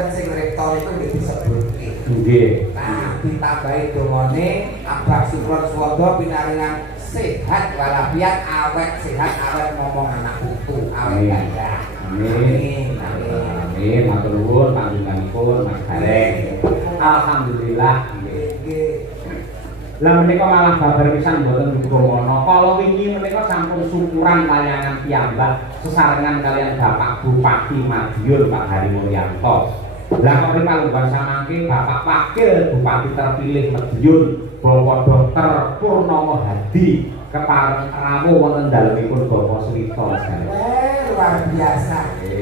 saged sing rektor itu nggih disebutke. Nggih. Nah, ditambahi dongane Abah Sukron Swondo pinaringan sehat walafiat awet sehat awet ngomong anak putu awet ganda. Amin. Amin. Matur nuwun panjenenganipun Mas Gareng. Alhamdulillah. Nggih. Lah menika malah babar pisan mboten dukono. Kala wingi menika sampun syukuran layangan piyambak sesarengan kalian Bapak Bupati Madiun Pak Hari Mulyanto. Lah kok ripalungguhan samangke Bapak Wakil Bupati terpilih Madiun Bapak Dr. Purnomo Hadi kepareng rawuh wonten dalemipun Bapak Suwito. Luar biasa.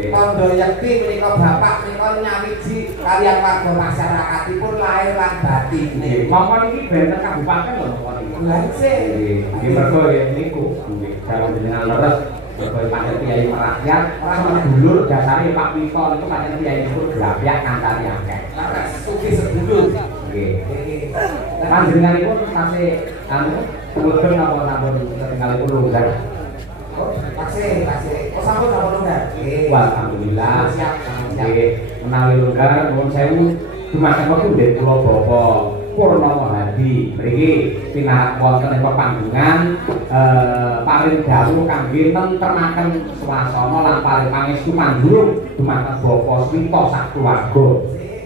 Tondo yakti menika Bapak menika nyawiji kaliyan warga masyarakatipun lahir lan batin. Mongkon iki benten kabupaten lho mongkon iki. Lha sih. Nggih mergo niku nggih kalau jenengan leres mergo pancen kiai merakyat ora dulur dasare Pak Wito niku pancen kiai niku grabyak kancane akeh. Lah sugih sedulur. Nggih. Panjenenganipun tasih mboten napa-napa tinggalipun longgar. Tasih. Oh sampun napa longgar? Nggih. Alhamdulillah. Siap. Nggih, menawi longgar nuwun sewu dumateng wektu nggih kula Bapak Purnomo Hadi mriki pinarak wonten ing pepanggengan paring dawuh kangge nentremaken swasana lan paring pangestu mandurung dumateng Bapak Suwito sak keluarga.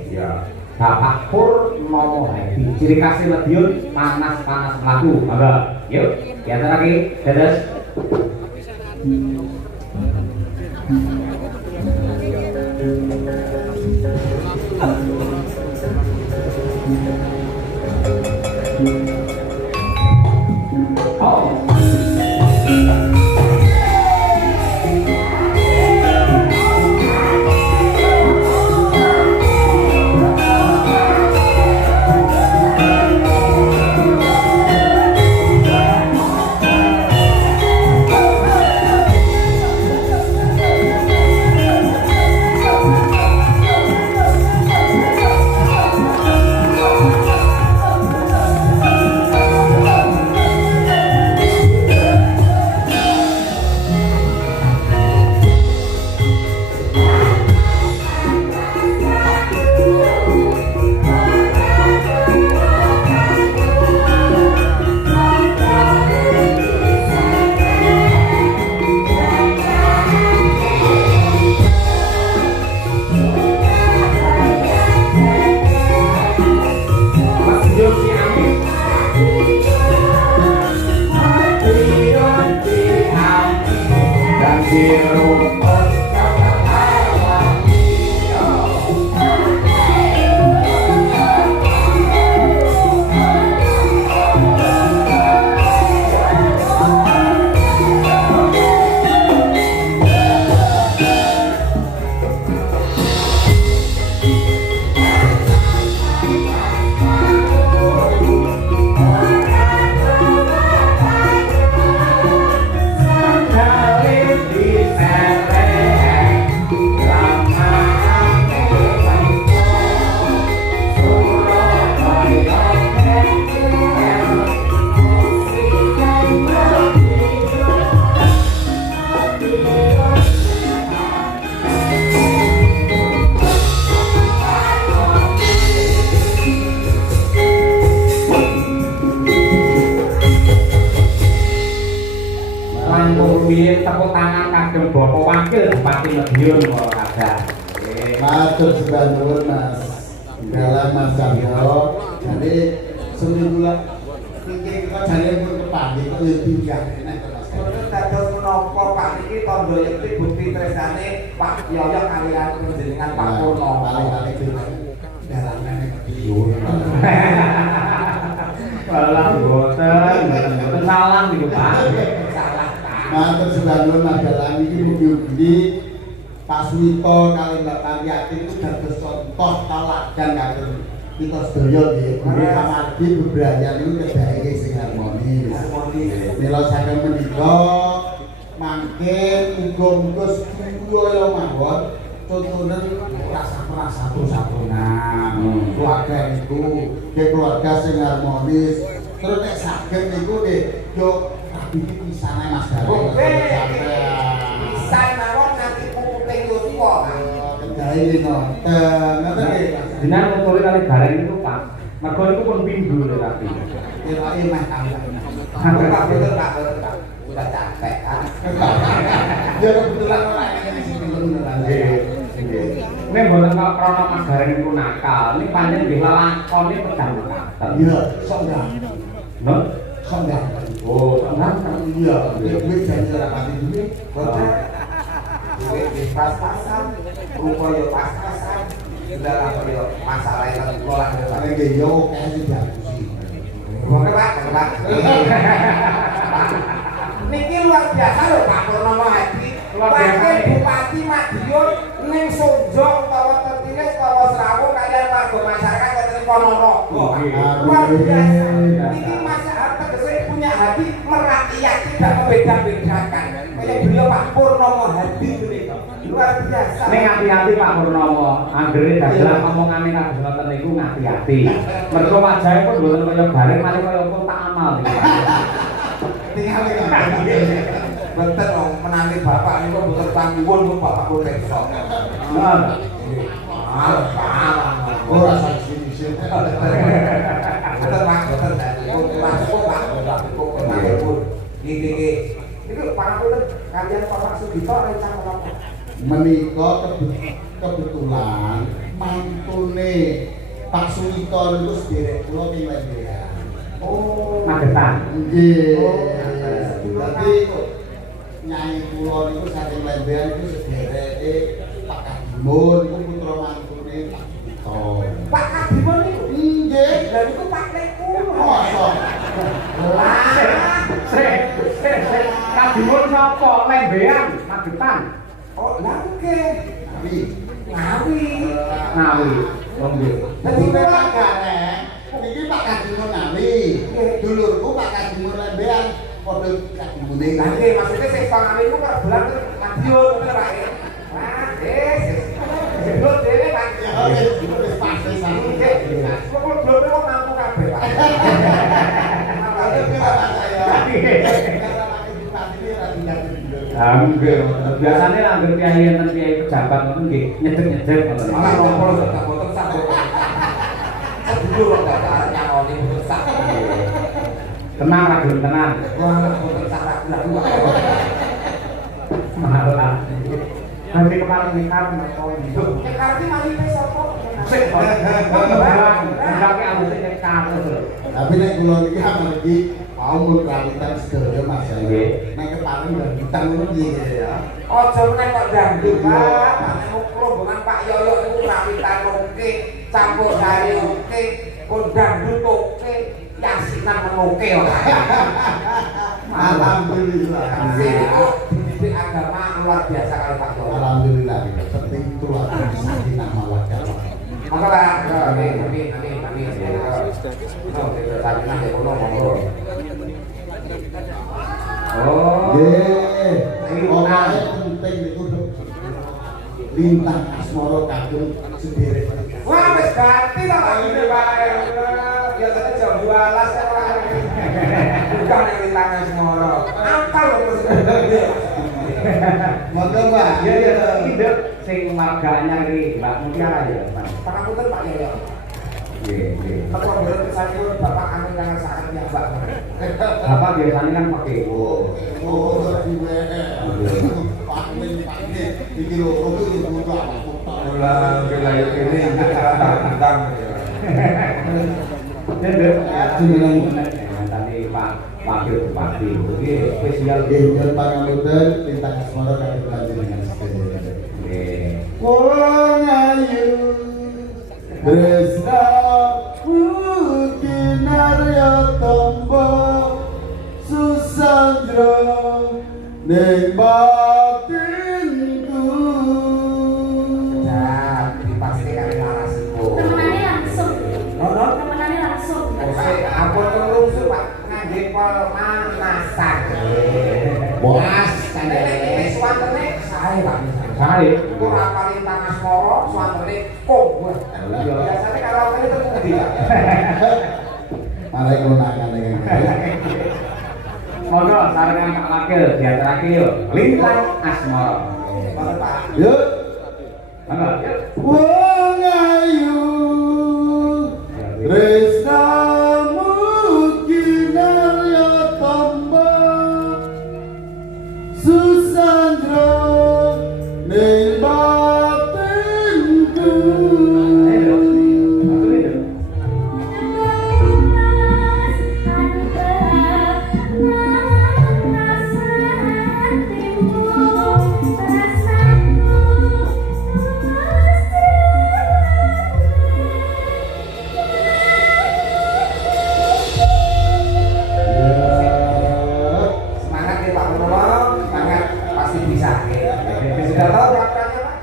Ya. Bapak Purnomo Hadi ciri khas Madiun panas-panas mlaku. Monggo. Yuk, diatur lagi. Dados. Tepuk tangan kagem Bapak Wakil Bupati Madiun kula kadah. Matur sembah nuwun Mas. Dalam Mas Cahyo. Jadi seminggu iki kita jane pun kepanggih kok yo pinggah enak to Mas. Terus dados menapa Pak niki tondo yakti bukti tresnane Pak Yoyo kaliyan panjenengan Pak Purnomo. Paling-paling dalanane Madiun. Salah boten salah niku Pak. Matur sembah nuwun Mas iki mugi-mugi Pak Suwito kali Mbak Pariyati itu dados contoh teladan kagem kita sedaya nggih. Amargi bebrayan niku kedhae sing harmonis. Mila saking menika mangke muga-muga sedaya mawon contonen rasa satu-satunan. Keluarga niku keluarga sing harmonis. Terus nek saged niku nggih yo iki pisane Mas Gareng. Pisan mawon nanti puting yo tuwa. ini nonton, nonton ya. Dengan motor kali gareng itu Pak. Mergo itu pun pindu lho tapi. Ini mah tahu. Pak, betul Pak. Udah capek kan. Ya kebetulan orang ini sini beneran. Ini mboten kok krana Mas Gareng niku nakal. Ini pancen nggih lakone pedang mekaten. Iya, sok enggak. No? Sok enggak. Oh, tenang. Iya, duit janji rapati duit. Betul. Duit di pas-pasan, rupa yo pas-pasan. Dalam yo masalah yang kelola Karena dia yo kayak sudah sih. Oke Pak, Pak. Niki luar biasa loh Pak Purnomo Hadi. Wakil Bupati Madiun ning Sonjo utawa Tertines utawa Serawung kalian warga masyarakat wonten Ponorogo. Luar biasa. Niki masyarakat tegese punya hati merakyat tidak membeda-bedakan. Kayak beliau Pak Purnomo Hadi menika. Luar biasa. Ning hati-hati Pak Purnomo, anggere dagelan omongane kados ngoten niku ngati-ati. Mergo wajahe pun mboten kaya bareng mari kaya kotak amal niku Pak. Tinggal Betul dong, menangi bapak ini kok betul tangguhun kok bapak kok besok. Oh, rasa sini-sini. Betul Pak, betul. Masuk Pak, cukup menanggul. Ini Pak Purnomo kalian Bapak Sugito rencana apa? Menikah kebetulan mantune Pak Sugito itu sederek kula ning Lembean. Oh, Magetan. Nggih. Oh, Dadi nyai kula niku saking Lembean itu sedereke Pak Kadimun iku putra mantune Pak Sugito. Pak Kadimun itu? Nggih. Dan itu Pak Leku. Masa? Lah, Kadimun sapa? Lembean, Magetan. oh, lah oke. Tapi Ngawi. Ngawi. Oh nggih. Dadi Pak kula Gareng, iki Pak Kadimun Ngawi. Dulurku Pak Kadimun Lembean padha Kadimune. Lah nggih, maksudnya sing pangawe iku karo bulan Madiun bener Pak. Wah, sebut dhewe Pak. Ya, wis pasti sami. Kok belum kok mampu kabeh Pak. Ada pira saya. Nggih, biasane anggere kiai enten kiai pejabat ngoten nggih nyedek-nyedek ngoten. Malah ngompol sak boten sak. Sedulur kok gak nyaloni boten sak. Tenang ra gelem tenan. Wah, boten sak ra gula. Malah. Nanti kemarin nikah menapa itu. Nek arep mali sapa? Sik kok. Enggak ki aku sing nekar terus. Tapi nek kula iki amal iki mau mun kawitan sedaya Mas ya. Nggih. Nek keparing dan bintang ngono piye ya. Ojo meneh kok dangdut, Pak. Nek rombongan Pak Yoyo iku rawitan oke, campur sari oke, kondang oke, yasinan menoke ora. Alhamdulillah. Sini kok dididik agama luar biasa kali Pak Yoyo. Alhamdulillah. Penting itu lah bisa dinamakan. Maka Pak, amin. Oh, kita tadi nang kono monggo. Oh. Nggih. Pokoknya penting itu lintang asmara kagem sederek. Wah, wis ganti ta Pak ini Pak. Biasanya jam 12 kan Pak. Bukan yang lintangan semoro. Apal terus. Monggo Pak. Ya ya, iki sing marganya iki Mbak Mutiara ya, Pak. Pangapunten Pak Yoyo. Nggih, nggih. Apa bener kesanipun Bapak amin dengan sangat yang Mbak. Bapak biasanya kan pakai Oh, diwe. Pak ini iki lho iki butuh apa? Ulah wilayah ini tentang tadi Pak Wakil Bupati ini spesial Nggih, pangapunten lintang asmara kagem panjenengan sedherek. nggih. Wong ayu Tresna Kinarya Tombo Susandra Ning batinku. ya dipastikan narasiku. Temenannya langsung. Nono. Temenannya langsung. Ampun terus Pak ngangge pemanasan. Boas Nek swantene sae Pak. Sae. Iku ora paling tanah moro, swantene kok. Biasane kalau kene terpundi Pak. Mari kula nakane ngene. Monggo sarengan Pak Wakil diaturake yo. Lintang Asmara. Bapak Pak. Yuk. Wong ayu tresnamu kinarya tamba Susandra ning batinku Semangat nih Pak Purnomo, semangat pasti bisa. Sudah tahu peraturannya Pak?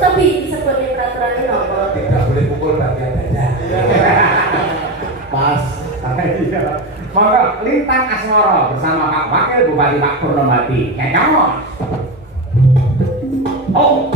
Tapi disebutnya peraturan ini apa? Tidak boleh pukul bagian dada. pas Iya. Monggo Lintang Asmara bersama Pak Wakil Bupati Pak Purnomati. Kekos. Oh.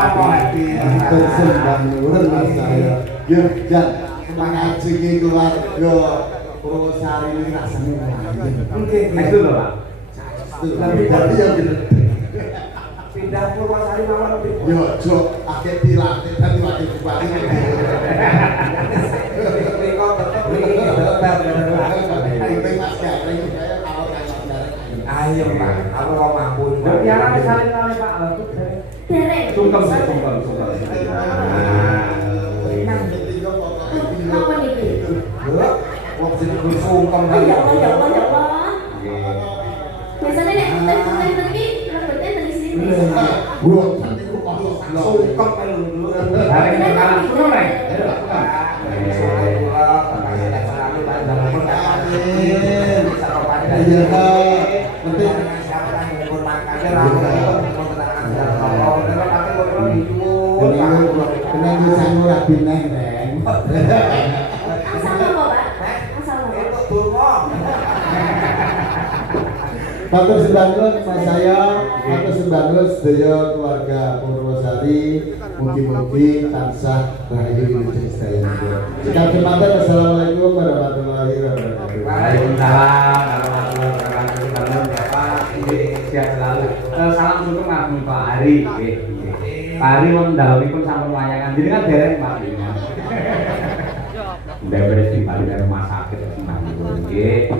Matur sembah nuwun Mas saya. Yo Jan, ngaji ki keluarga Purwosari ini rasane wae. Itu lho, Pak. Lebih dari yang gede. Pindah Purwosari mawon lebih. Yo ojo akeh dilatih dadi wakil bupati. Mriko tetep mriki tetep. Penting Mas Garing saya kalau kan Ayo Pak, aku kok mampu. Ya ora salin kali Pak. Derek. Sungkem. Apa nih? Wong sing sungkem Oh ya Allah, ya Allah, ya Allah. Biasanya nek lain lagi rambutnya dari sini. Wah, niku kok sungkem kan lho. Hari ini kalah kuno nek. Kena ngusang ora bineh, Reng. Asal apa, Pak? Asal apa? Matur sembah nuwun Mas saya, matur sembah nuwun sedaya keluarga Purwosari, mugi-mugi tansah rahayu wilujeng sedaya. Sekalian matur assalamualaikum warahmatullahi wabarakatuh. Waalaikumsalam warahmatullahi wabarakatuh. Bapak sehat selalu. Salam sugeng kagem Pak Ari. Pak Ari wong dalemipun sampun wayangan. Jadi kan dereng Pak. Udah beres di rumah sakit. Nggih.